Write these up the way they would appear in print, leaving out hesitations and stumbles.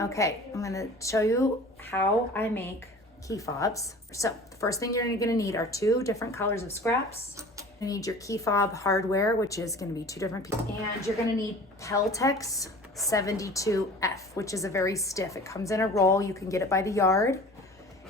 Okay, I'm gonna show you how I make key fobs. So the first thing you're gonna need are 2 different colors of scraps. You need your key fob hardware, which is gonna be 2 different pieces. And you're gonna need Peltex 72F, which is a very stiff. It comes in a roll, you can get it by the yard.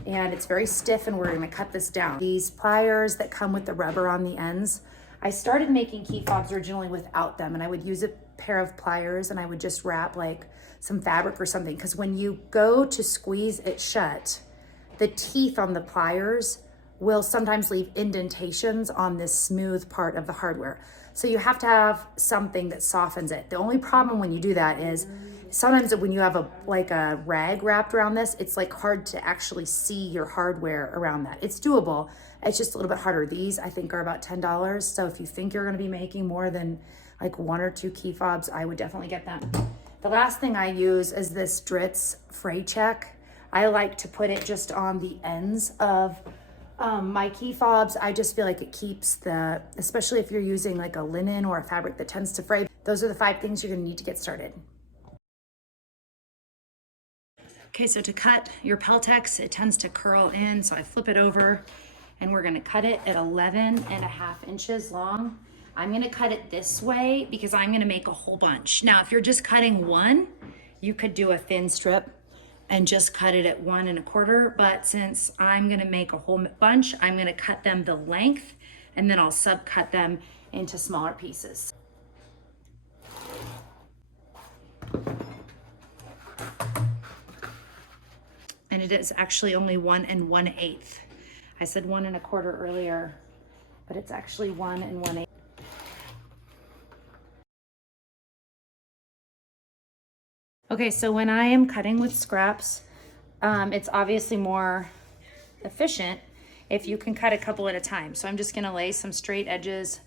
And it's very stiff, and we're gonna cut this down. These pliers that come with the rubber on the ends, I started making key fobs originally without them, and I would use a pair of pliers and I would just wrap like some fabric or something, because when you go to squeeze it shut, the teeth on the pliers will sometimes leave indentations on this smooth part of the hardware. So you have to have something that softens it. The only problem when you do that is sometimes when you have a rag wrapped around this, it's like hard to actually see your hardware around that. It's doable. It's just a little bit harder. These I think are about $10. So if you think you're gonna be making more than like 1 or 2 key fobs, I would definitely get them. The last thing I use is this Dritz Fray check. I like to put it just on the ends of my key fobs. I just feel like it keeps especially if you're using like a linen or a fabric that tends to fray. Those are the 5 things you're gonna need to get started. Okay, so to cut your Peltex, it tends to curl in, so I flip it over and we're gonna cut it at 11.5 inches long. I'm gonna cut it this way because I'm gonna make a whole bunch. Now, if you're just cutting one, you could do a thin strip and just cut it at 1 1/4, but since I'm gonna make a whole bunch, I'm gonna cut them the length and then I'll subcut them into smaller pieces. And it is actually only 1 1/8. I said 1 1/4 earlier, but it's actually 1 1/8. Okay, so when I am cutting with scraps, it's obviously more efficient if you can cut a couple at a time. So I'm just gonna lay some straight edges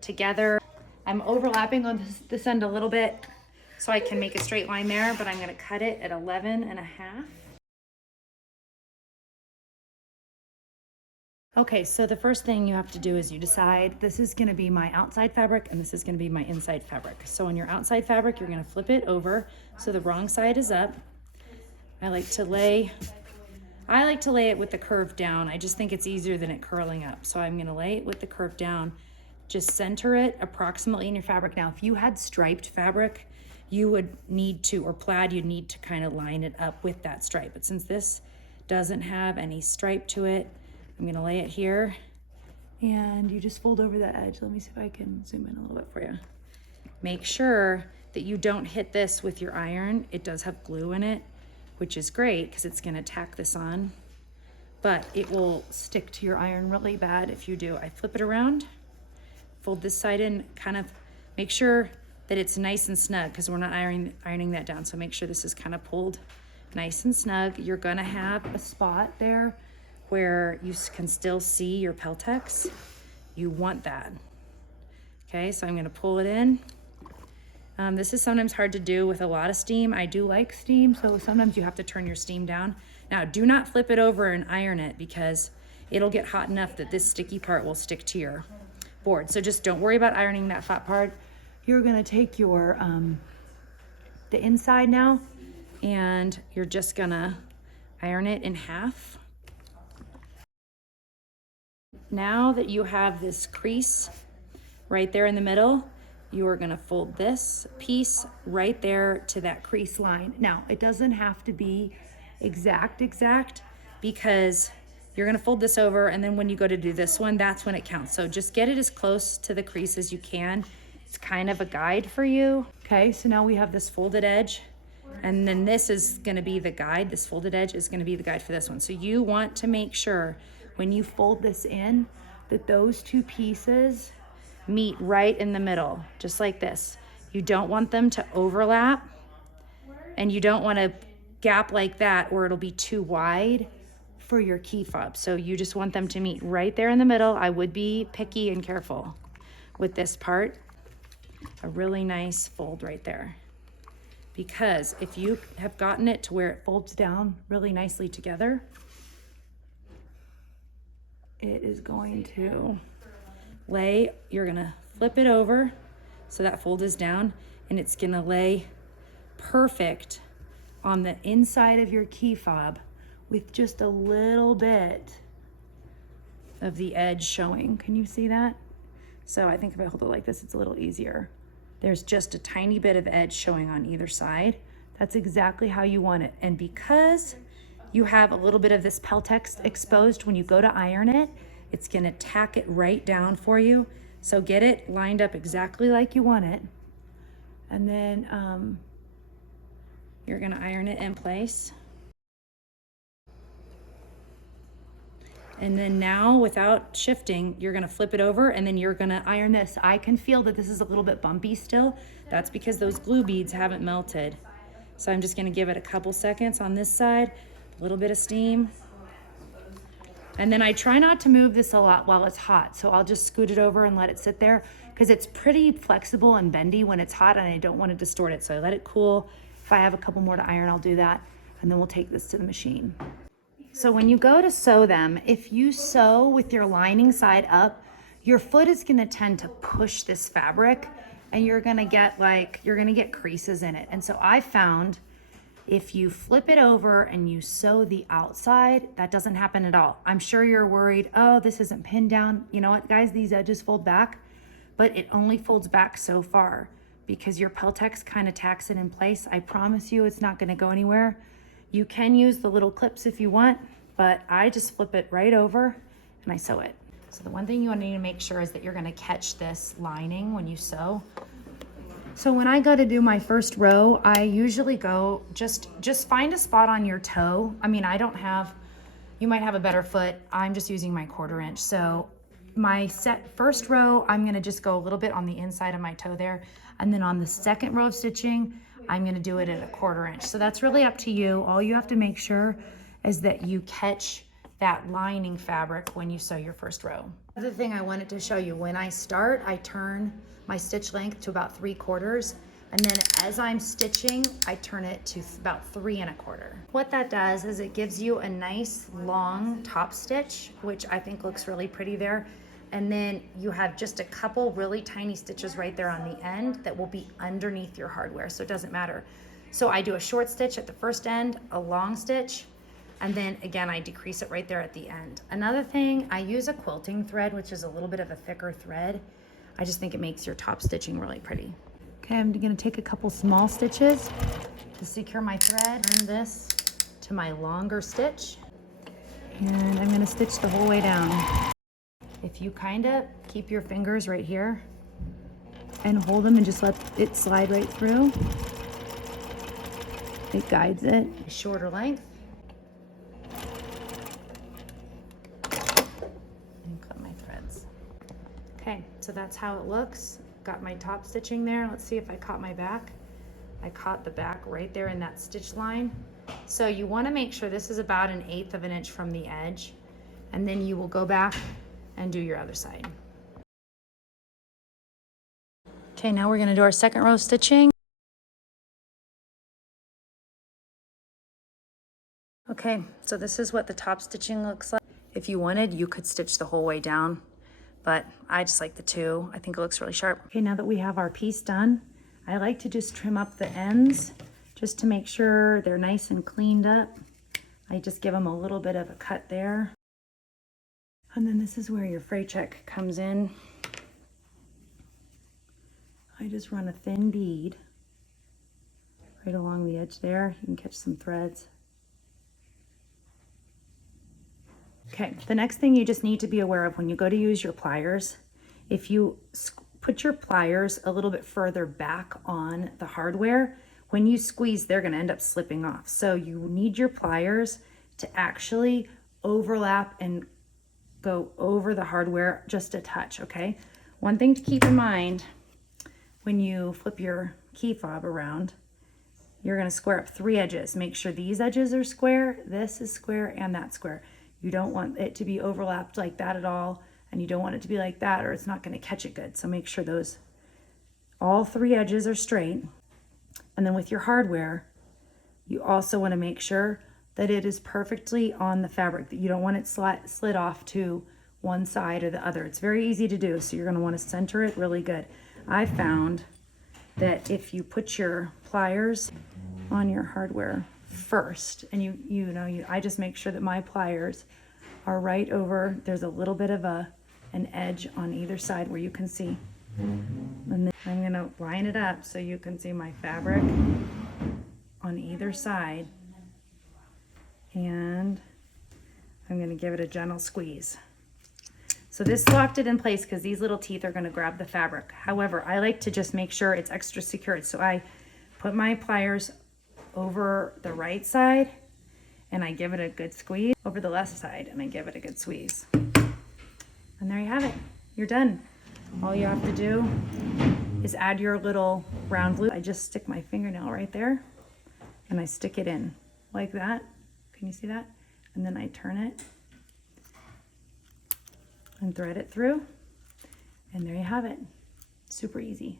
together. I'm overlapping on this end a little bit so I can make a straight line there, but I'm gonna cut it at 11.5. Okay, so the first thing you have to do is you decide this is gonna be my outside fabric and this is gonna be my inside fabric. So on your outside fabric, you're gonna flip it over so the wrong side is up. I like to lay it with the curve down. I just think it's easier than it curling up. So I'm gonna lay it with the curve down. Just center it approximately in your fabric. Now, if you had striped fabric, you would need to, or plaid, you'd need to kind of line it up with that stripe. But since this doesn't have any stripe to it, I'm gonna lay it here and you just fold over the edge. Let me see if I can zoom in a little bit for you. Make sure that you don't hit this with your iron. It does have glue in it, which is great because it's gonna tack this on, but it will stick to your iron really bad if you do. I flip it around, fold this side in, kind of make sure that it's nice and snug because we're not ironing that down. So make sure this is kind of pulled nice and snug. You're gonna have a spot there where you can still see your Peltex. You want that. Okay, so I'm gonna pull it in. This is sometimes hard to do with a lot of steam. I do like steam, so sometimes you have to turn your steam down. Now, do not flip it over and iron it because it'll get hot enough that this sticky part will stick to your board. So just don't worry about ironing that flat part. You're gonna take your, the inside now, and you're just gonna iron it in half. Now that you have this crease right there in the middle, you are gonna fold this piece right there to that crease line. Now, it doesn't have to be exact, because you're gonna fold this over, and then when you go to do this one, that's when it counts. So just get it as close to the crease as you can. It's kind of a guide for you. Okay, so now we have this folded edge, and then this is gonna be the guide. This folded edge is gonna be the guide for this one. So you want to make sure when you fold this in, that those 2 pieces meet right in the middle, just like this. You don't want them to overlap, and you don't want a gap like that or it'll be too wide for your key fob. So you just want them to meet right there in the middle. I would be picky and careful with this part. A really nice fold right there. Because if you have gotten it to where it folds down really nicely together, it is going to lay, you're gonna flip it over so that fold is down, and it's gonna lay perfect on the inside of your key fob with just a little bit of the edge showing. Can you see that? So I think if I hold it like this, it's a little easier. There's just a tiny bit of edge showing on either side. That's exactly how you want it. And because you have a little bit of this Peltex exposed, when you go to iron it, it's gonna tack it right down for you. So get it lined up exactly like you want it. And then you're gonna iron it in place. And then now, without shifting, you're gonna flip it over and then you're gonna iron this. I can feel that this is a little bit bumpy still. That's because those glue beads haven't melted. So I'm just gonna give it a couple seconds on this side, a little bit of steam. And then I try not to move this a lot while it's hot. So I'll just scoot it over and let it sit there because it's pretty flexible and bendy when it's hot and I don't want to distort it. So I let it cool. If I have a couple more to iron, I'll do that. And then we'll take this to the machine. So when you go to sew them, if you sew with your lining side up, your foot is gonna tend to push this fabric and you're gonna get creases in it. And so I found if you flip it over and you sew the outside, that doesn't happen at all. I'm sure you're worried, oh, this isn't pinned down. You know what, guys, these edges fold back, but it only folds back so far because your Peltex kind of tacks it in place. I promise you it's not gonna go anywhere. You can use the little clips if you want, but I just flip it right over and I sew it. So the one thing you need to make sure is that you're gonna catch this lining when you sew. So when I go to do my first row, I usually go, just find a spot on your toe. I mean, you might have a better foot. I'm just using my 1/4 inch. So my first row, I'm gonna just go a little bit on the inside of my toe there. And then on the second row of stitching, I'm gonna do it at a 1/4 inch. So that's really up to you. All you have to make sure is that you catch that lining fabric when you sew your first row. Another thing I wanted to show you, when I start, I turn my stitch length to about 3/4, and then as I'm stitching, I turn it to about 3 1/4. What that does is it gives you a nice long top stitch, which I think looks really pretty there. And then you have just a couple really tiny stitches right there on the end that will be underneath your hardware, so it doesn't matter. So I do a short stitch at the first end, a long stitch, and then again, I decrease it right there at the end. Another thing, I use a quilting thread, which is a little bit of a thicker thread. I just think it makes your top stitching really pretty. Okay, I'm gonna take a couple small stitches to secure my thread. Turn this to my longer stitch, and I'm gonna stitch the whole way down. If you kind of keep your fingers right here and hold them and just let it slide right through, it guides it. A shorter length. And cut my threads. Okay, so that's how it looks. Got my top stitching there. Let's see if I caught my back. I caught the back right there in that stitch line. So you want to make sure this is about 1/8 of an inch from the edge, and then you will go back and do your other side. Okay, now we're going to do our second row of stitching. Okay, so this is what the top stitching looks like. If you wanted, you could stitch the whole way down, but I just like the two. I think it looks really sharp. Okay, now that we have our piece done, I like to just trim up the ends just to make sure they're nice and cleaned up. I just give them a little bit of a cut there. And then this is where your fray check comes in. I just run a thin bead right along the edge there. You can catch some threads. Okay, the next thing you just need to be aware of when you go to use your pliers, if you put your pliers a little bit further back on the hardware, when you squeeze, they're gonna end up slipping off. So you need your pliers to actually overlap and go over the hardware just a touch, okay? One thing to keep in mind when you flip your key fob around, you're gonna square up 3 edges. Make sure these edges are square, this is square, and that's square. You don't want it to be overlapped like that at all, and you don't want it to be like that or it's not gonna catch it good. So make sure all 3 edges are straight. And then with your hardware, you also wanna make sure that it is perfectly on the fabric, that you don't want it slid off to one side or the other. It's very easy to do, so you're gonna wanna center it really good. I found that if you put your pliers on your hardware first. And I just make sure that my pliers are right over, there's a little bit of an edge on either side where you can see. And then I'm gonna line it up so you can see my fabric on either side. And I'm gonna give it a gentle squeeze. So this locked it in place because these little teeth are gonna grab the fabric. However, I like to just make sure it's extra secured. So I put my pliers over the right side and I give it a good squeeze, over the left side and I give it a good squeeze. And there you have it, you're done. All you have to do is add your little round glue. I just stick my fingernail right there and I stick it in like that. Can you see that? And then I turn it and thread it through, and there you have it. Super easy.